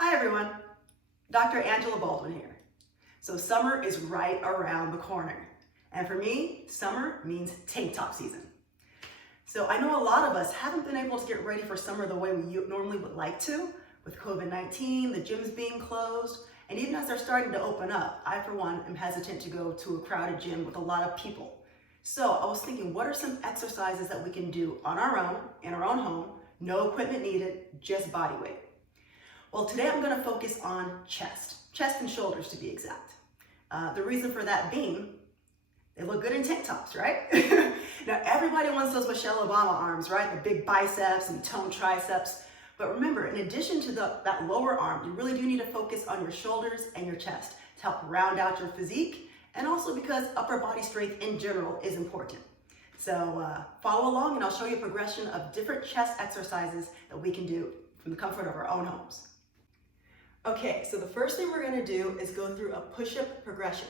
Hi everyone, Dr. Angela Baldwin here. So summer is right around the corner. And for me, summer means tank top season. So I know a lot of us haven't been able to get ready for summer the way we normally would like to, with COVID-19, the gyms being closed, and even as they're starting to open up, I for one am hesitant to go to a crowded gym with a lot of people. So I was thinking, what are some exercises that we can do on our own, in our own home, no equipment needed, just body weight? Well, today I'm going to focus on chest and shoulders to be exact. The reason for that being, they look good in tank tops, right? Now, everybody wants those Michelle Obama arms, right? The big biceps and toned triceps. But remember, in addition to that lower arm, you really do need to focus on your shoulders and your chest to help round out your physique, and also because upper body strength in general is important. So follow along and I'll show you a progression of different chest exercises that we can do from the comfort of our own homes. Okay, so the first thing we're going to do is go through a push-up progression.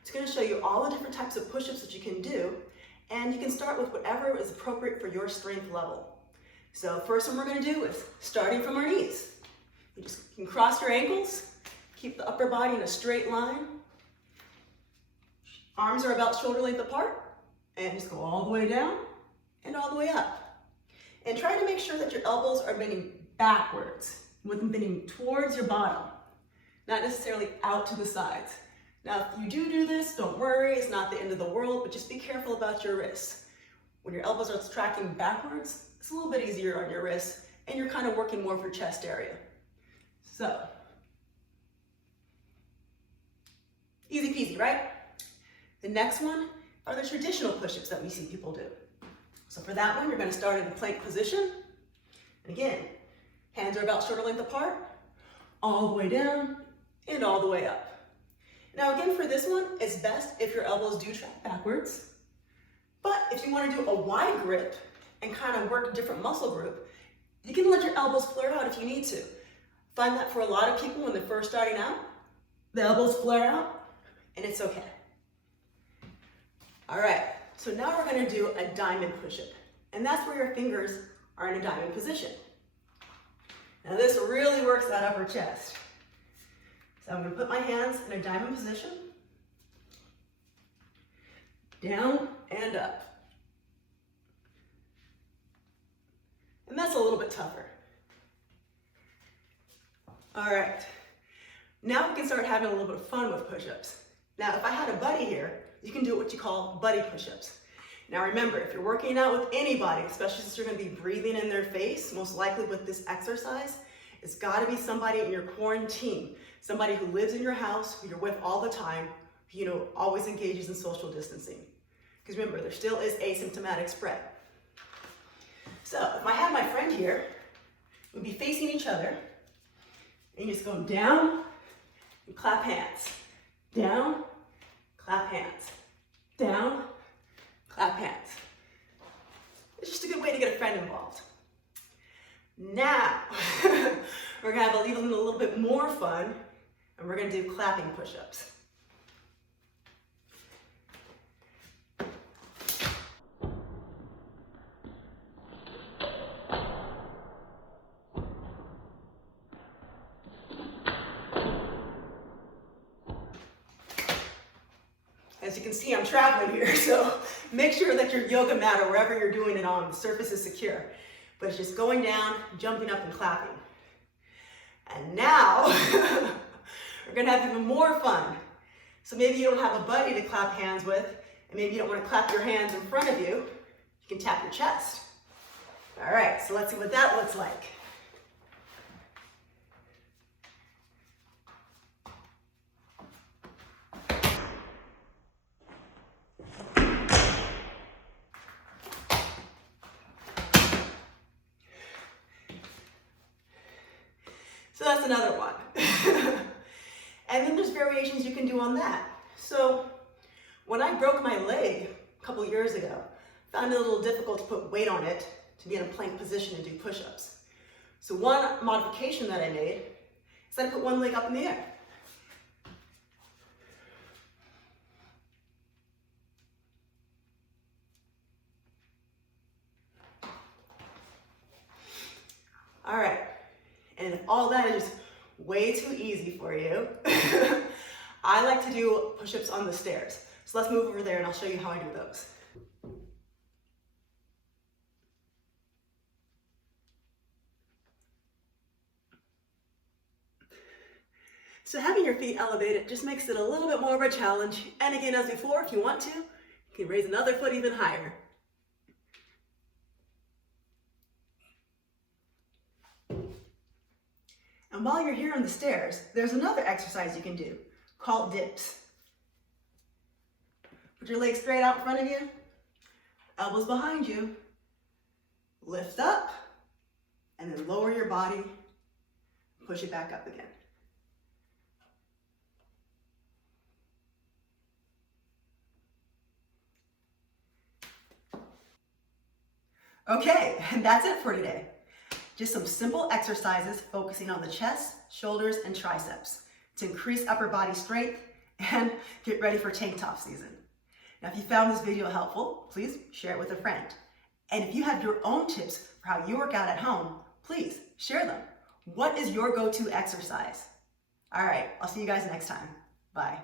It's going to show you all the different types of push-ups that you can do, and you can start with whatever is appropriate for your strength level. So first one we're going to do is starting from our knees. You can cross your ankles, keep the upper body in a straight line. Arms are about shoulder length apart, and just go all the way down and all the way up. And try to make sure that your elbows are bending backwards, with them bending towards your bottom, not necessarily out to the sides. Now, if you do this, don't worry, it's not the end of the world, but just be careful about your wrists. When your elbows are tracking backwards, it's a little bit easier on your wrists, and you're kind of working more for chest area. So, easy peasy, right? The next one are the traditional push-ups that we see people do. So for that one, you're going to start in the plank position. And again, hands are about shoulder length apart, all the way down and all the way up. Now again, for this one, it's best if your elbows do track backwards. But if you want to do a wide grip and kind of work a different muscle group, you can let your elbows flare out if you need to. Find that for a lot of people when they're first starting out, the elbows flare out, and it's okay. All right, so now we're going to do a diamond push-up, and that's where your fingers are in a diamond position. Now this really works that upper chest. So I'm going to put my hands in a diamond position, down and up. And that's a little bit tougher. All right, now we can start having a little bit of fun with push-ups. Now if I had a buddy here, you can do what you call buddy push-ups. Now remember, if you're working out with anybody, especially since you're going to be breathing in their face, most likely with this exercise, it's got to be somebody in your quarantine, somebody who lives in your house, who you're with all the time, who always engages in social distancing. Because remember, there still is asymptomatic spread. So if I had my friend here, we'd be facing each other, and you just go down and clap hands. Down, clap hands. Down, clap hands. It's just a good way to get a friend involved. Now, we're going to have even a little bit more fun, and we're going to do clapping push-ups. As you can see, I'm traveling here, so make sure that your yoga mat or wherever you're doing it on, the surface is secure. But it's just going down, jumping up and clapping. And now, we're gonna have even more fun. So maybe you don't have a buddy to clap hands with, and maybe you don't wanna clap your hands in front of you, you can tap your chest. All right, so let's see what that looks like. So that's another one. And then there's variations you can do on that. So when I broke my leg a couple years ago, I found it a little difficult to put weight on it to be in a plank position and do push-ups. So one modification that I made is that I put one leg up in the air. All right, and all that is way too easy for you. I like to do push-ups on the stairs. So let's move over there and I'll show you how I do those. So having your feet elevated just makes it a little bit more of a challenge. And again, as before, if you want to, you can raise another foot even higher. And while you're here on the stairs, there's another exercise you can do called dips. Put your legs straight out in front of you, elbows behind you, lift up, and then lower your body, push it back up again. Okay, and that's it for today. Just some simple exercises focusing on the chest, shoulders, and triceps to increase upper body strength and get ready for tank top season. Now, if you found this video helpful, please share it with a friend. And if you have your own tips for how you work out at home, please share them. What is your go-to exercise? All right, I'll see you guys next time. Bye.